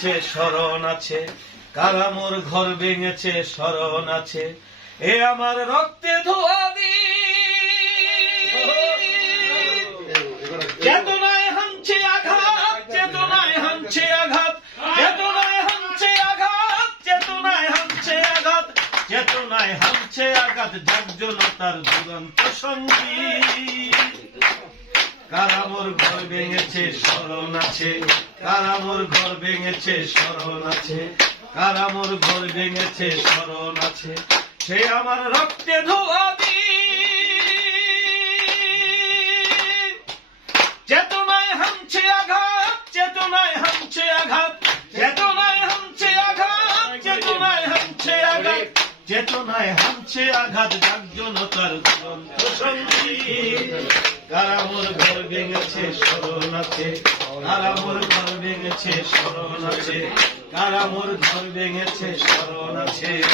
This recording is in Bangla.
ভেঙেছে স্মরণ আছে। কারা মোর ঘর ভেঙেছে স্মরণ আছে। এ আমার রক্তে ধোয়া চেতনায় হানছে আঘাত, চেতনায় হানছে আঘাত। চেতনায় হানছে আঘাত, চেতনায় হানছে আঘাত। চেতনায় হানছে আঘাত জাগজনতার দুরন্ত সঙ্গী। কারামোর ঘর ভেঙেছে, স্মরণ আছে। কারামোর ঘর ভেঙেছে, স্মরণ আছে। কারামোর ঘর ভেঙেছে, স্মরণ আছে। সে আমার রক্তে ধোয়া চেতনায় হামছে আঘাত, চেতনায় হামছে আঘাত। চেতনায় হামছে আঘাত, চেতনায় হামছে আঘাত। চেতনায় হামছে আঘাত জাগজনতার দুরন্ত সঙ্গী কারামোর ঘর ভেঙেছে স্মরণ আছে। কারামোর ঘর ভেঙেছে স্মরণ আছে। কারামোর ঘর ভেঙেছে স্মরণ আছে।